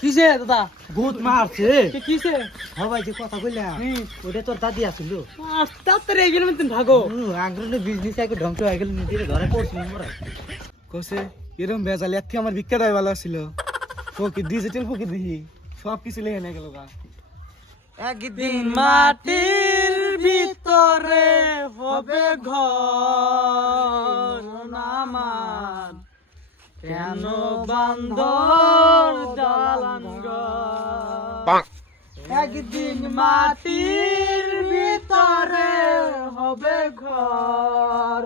কিসে দাদা ভূত মারছে কিসে সবাই যে কথা কইলাম ওটা তোর দাদি আসছিল তাড়াতাড়ি এগিয়ে তুমি ভাগো আগ্রহ বিজনেস একটু ধ্বংস হয়ে গেল নিজের ধরে পড়ছিল মরা কোসে এরকম বেজাল এত আমার ভিক্ষাটাই ভালো ছিল ফকির ডিজিটাল ফকির দিহি সব কিছু লেগে নিয়ে গেল গা একদিন মাটির ভিতরে হবে ঘর নামার কেন বান্ধর দালান ঘর একদিন মাটির ভিতরে হবে ঘর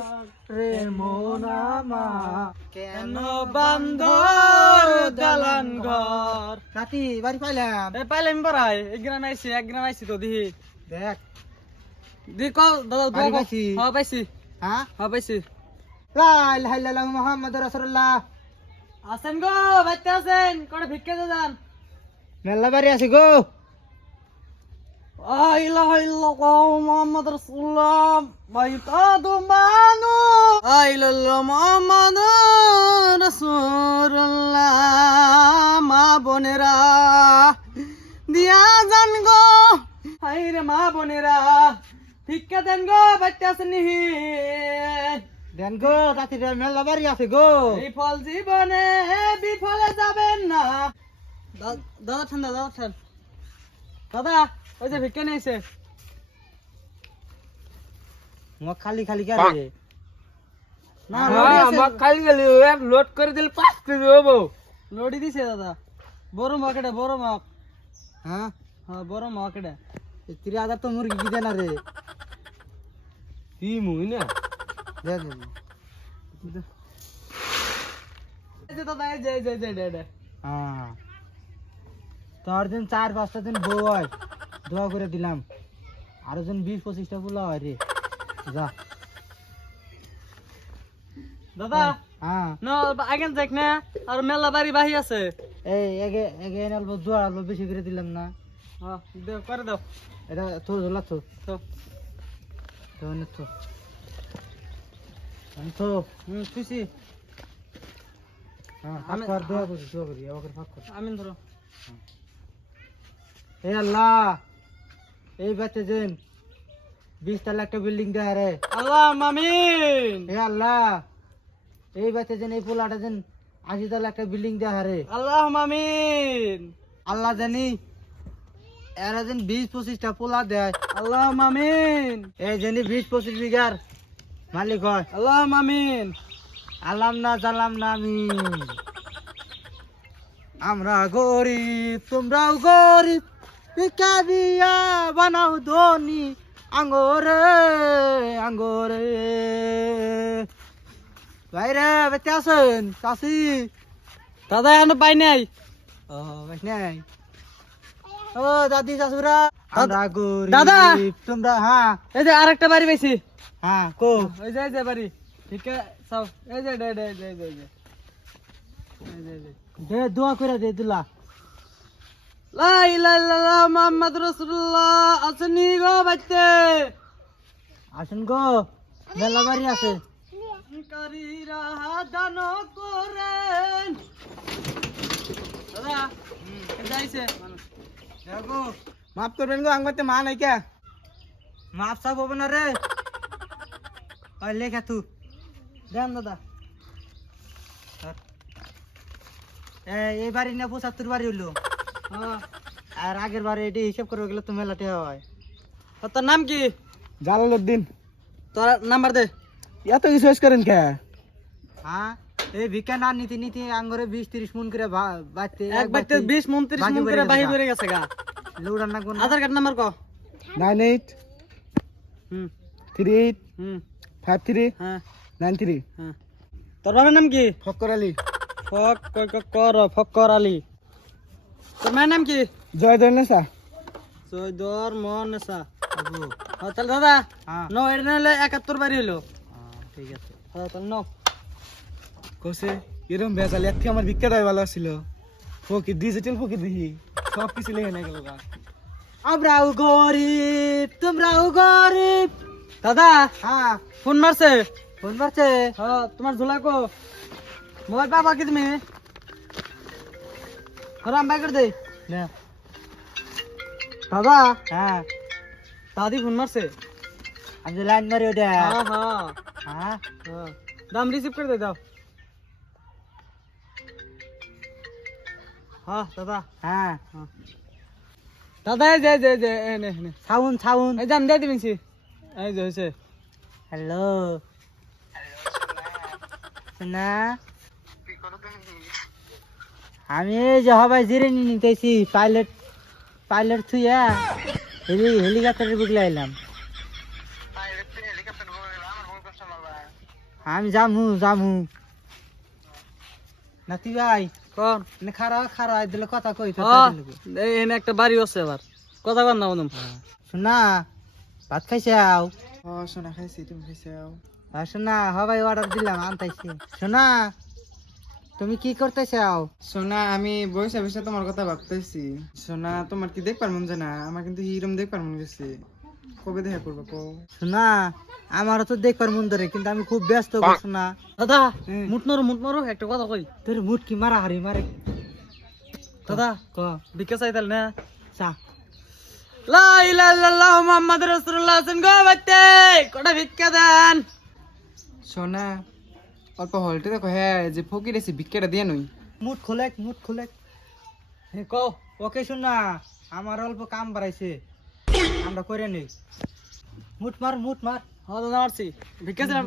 রে মন আমার কেন বান্ধর দালান ঘর নাতি বাড়ি পাইলাম পাইলাম বারাই এক গ্রাম আইছি তো দিহি দেখ দি কল দাদা বাড়ি পাইছি? হ্যাঁ পাইছি হ্যাঁ হ্যাঁ পাইছি লা ইলাহা ইল্লাল্লাহু মুহাম্মাদুর রাসূলুল্লাহ আছেন গো বাইতে আছেন কোন ভিক্ষা দাদান মেলা বাড়ি আছে গো ইলাহা ইল্লাল্লাহ মুহাম্মাদুর রাসূলুল্লাহ বাইতাদু মানু ইলাল্লাহ মুহাম্মাদুর রাসূলুল্লাহ মা বোনেরা দিয়া যান গো হাইরে মা বোনেরা ভিক্ষা দেন গো বাইতে আছেন নিহি দেন গো নাতি মেলা বাড়ি আছে গো বিফল জীবনে বিফলে যাবেন না দাদা ঠান্ডা দাদা ওই যে ভিক্ষা নিয়েছে মুখ খালি খালি করে না আমার খালি খালি লোড করে দিলে 5 কেজি হবো লোডি দিছে দাদা বড় মাকেটা বড় মাক হ্যাঁ হ্যাঁ বড় মাকেটা 3000 তো মুরগি কি দেনা রে কি মুই না দে দে এই যে দাদা এই যে হ্যাঁ তোর দিন 4-5টা দিন বউ হয় দোয়া করে দিলাম আরো জন 20-25টা পোলা হয় রে যা দাদা হ্যাঁ না আগে দেখ না আর মেলা বাড়ি বাহি আছে এই এগে এগে এনাল দোয়া আলো বেশি করে দিলাম না হ্যাঁ দেও করে দাও এটা তোর ঝোলা তো তো তো নে তো তো খুশি হ্যাঁ ফাঁক কর দোয়া করি আবার ফাঁক কর আমিন ধরো হে আল্লাহ এই বাচ্চা যেন 20 তলা একটা বিল্ডিং দেয় রে আল্লাহ আমিন হে আল্লাহ এই বাচ্চা যেন এই পোলাটা যেন 80 তলা একটা বিল্ডিং দেয় রে আল্লাহ আমিন আল্লাহ জানি এরা যেন 20-25টা পোলা দেয় আল্লাহ আমিন এই জানি 20-25 বিঘার মালিক হয় আল্লাহ আমিন আলাম না জালাম না আমি আমরা গরিব তোমরাও গরিব ভিক্ষা দিয়া বানাও ধনী আঙ্গরে আঙ্গরে বাইরে বেঁচে আছেন চাষি দাদা এখনো পাই নাই ও বেশ নাই ও দাদি শাশুরা আমরা গরিব দাদা! তোমরা হ্যাঁ এই যে আরেকটা বাড়ি পাইছি হ্যাঁ কো ওই যে বাড়ি ঠিক আছে সব এই যে দে দোয়া করে দে দুলা লা ইলাহা ইল্লাল্লাহ মুহাম্মাদুর রাসূলুল্লাহ আসনি গো বাইতে আসুন গো মেলা বাড়ি আছে কারীরা দান করেন দাদা যাইছে দেখো মাফ করবেন গো আঙ্গতে মা নাই কে মাফ সব হবে না রে ওই লেখা তু দেন দাদা এই বাড়ি না 75 বাড়ি হলো হ্যাঁ আর আগের বারে এটি হিসাব করে গেলে তো মেলাতে হয় তোর নাম কি জালালউদ্দিন তোর নাম্বার দে এত কিছু করেন কে হ্যাঁ এই ভিক্ষা না নীতি নীতি আঙ্গরে 20-30 মন করে বাড়তে এক বাইতে 20 মন 30 মন করে বাহি বেরে গেছে গা লৌড়ান না কোন আধার কার্ড নাম্বার ক 98 হুম 38 হুম 53 হ্যাঁ 93 হ্যাঁ তোর বাবার নাম কি ফক্কর আলী ফক্কর আলী তোর মায়ের নাম কি জয় দর্নেসা সৈদর মনসা আবু হ্যাঁ তাহলে দাদা হ্যাঁ নো এটা হলে 71 বাড়ি হলো ঠিক আছে হ্যাঁ তাহলে নো কোসে এরকম বেজাল এত আমার ভিক্ষাটাই ভালো ছিল ফকির ডিজিটাল ফকির দিহি সব কিছু লেগে নিয়ে গেল গা আমরাও গরিব তোমরাও গরিব দাদা হ্যাঁ ফোন মারছে ফোন মারছে হ্যাঁ তোমার ঝোলা কো মোবাইল পাবা কি তুমি রাম বাই করে দে না দাদা হ্যাঁ দাদি ফোন মারছে আমি লাইন মারি ওটা হ্যাঁ হ্যাঁ হ্যাঁ হ্যাঁ দাম রিসিভ করে দে দাও হ্যাঁ দাদা হ্যাঁ দাদা এই যে এনে এনে সাউন্ড সাউন্ড এই যে আমি দিয়ে দিবেনছি এই যে হয়েছে হ্যালো না আমি এই যে হবাই জিরানি নিতেছি পাইলট পাইলট থুইয়া হেলিকপ্টারে বুকলে আইলাম আমি যামু না তুই ভাই কোন খারা খারা দিলে কথা কই এই এনে একটা বাড়ি আছে আবার কথা কর না বন্ধু শোনা ভাত খাইছাও শোনা খাইছি তুমি খাইছাও শোনা হবাই অর্ডার দিলাম আনতাইছি শোনা তুমি কি করতেছাও সোনা আমি বসে বসে তোমার কথা ভাবতেছি সোনা তোমার কি দেখবার মন যায় না আমার কিন্তু হিরম দেখবার মন গেছে কবে দেখা করবো কো শোনা আমারও তো দেখবার মন ধরে কিন্তু আমি খুব ব্যস্ত গো শোনা দাদা মুট মারো একটা কথা কই তোর মুট কি মারা হারি মারে দাদা ক ভিক্ষা চাইতাল না চা লা ইলাহা ইল্লাল্লাহ মুহাম্মাদুর রাসূলুল্লাহ আছেন গো বাইতে কটা ভিক্ষা দেন সোনা অল্প হলতে দেখো হ্যাঁ যে ফকির এসে ভিক্ষাটা দিয়ে নই মুট খোলে হে ক ওকে শোনা আমার অল্প কাম বাড়াইছে আমরা করে নেই মুট মার হ্যাঁ দাদা মারছি ভিক্ষা চাইলাম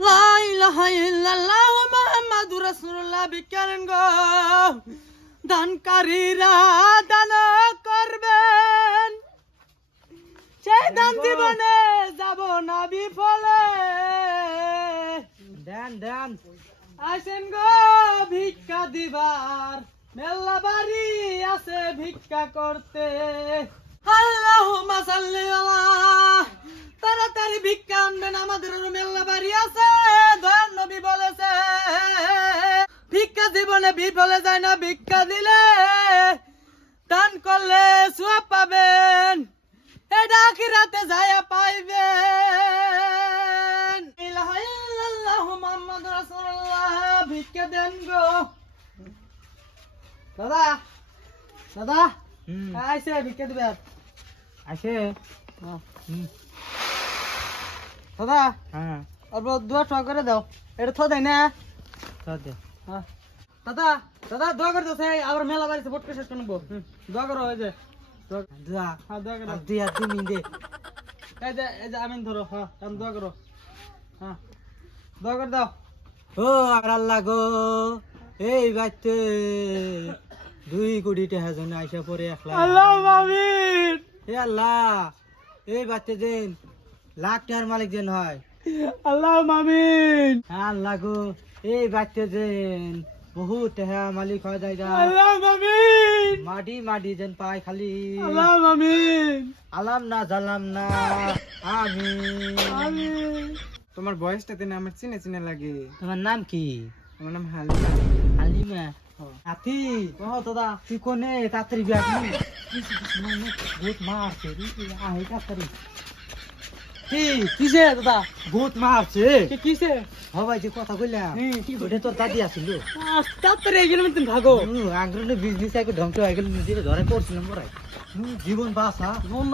লা ইলাহা ইল্লাল্লাহ মুহাম্মাদুর রাসূলুল্লাহ ভিক্ষা দেন গো দানকারীরা দান করবেন সেই দান জীবনে যাব না বিফলে দেন আসেন গো ভিক্ষা দিবার মেলা বাড়ি আছে ভিক্ষা করতে আল্লাহুম্মা সাল্লি আলা তাড়াতাড়ি ভিক্ষা আনবেন আমাদের মেলা বাড়ি আছে দয়ার নবী বলেছে ভিক্ষা জীবনে বিফলে যায় না ভিক্ষা দিলে দান করলে সওয়াব পাবেন এটা আখিরাতে যায় পাইবেন ইলাহা ইল্লাল্লাহু মুহাম্মাদুর রাসূলুল্লাহ ভিক্ষা দেন গো দাদা আইছে ভিক্ষা দিবে আসে দাদা হ্যাঁ অল্প 2 টাকা করে দাও এটা থো দেয় না দে হ্যাঁ দাদা দোয়া করে দাও সেই আবার মেলা বাড়িতে ভোট শেষ করে নেবো দোয়া করো এই যে দুয়া হ্যাঁ দোয়া করো দুই হাত দিন দে এই যে আমিন ধরো হ্যাঁ আমি দোয়া করো হ্যাঁ দোয়া করে দাও ও আর আল্লাহ গো এই বাইতে 2 কোটি টাকা জন আইসা পরে একলা আল্লাহ আমিন এ আল্লাহ এই বাইতে দেন লাখ টাকার মালিক দেন হয় আল্লাহ আমিন আল্লাহ গো এই বাইতে দেন বহুত টাকা মালিক হয় জায়গা আল্লাহ আমিন মাটি দেন পায় খালি আল্লাহ আমিন আলাম না জালাম না আমিন তোমার বয়সটাতে না আমার চিনে লাগে তোমার নাম কি আমার নাম হালিমা হালিমা আতি ও দাদা তুই কোনে তাড়াতাড়ি বিয়া দিবি বহুত মারছে আহে তাড়াতাড়ি কিসে দাদা বহুত মারছে কিসে হবাই যে কথা কইলাম ওটা তোর দাদি আছিল তাড়াতাড়ি এগিয়ে তুমি ভাগো আগ্রহে বিজনেস ধ্বংস হয়ে গেল নিজের ধরে পড়ছিলাম জীবন বাসা বন্ধ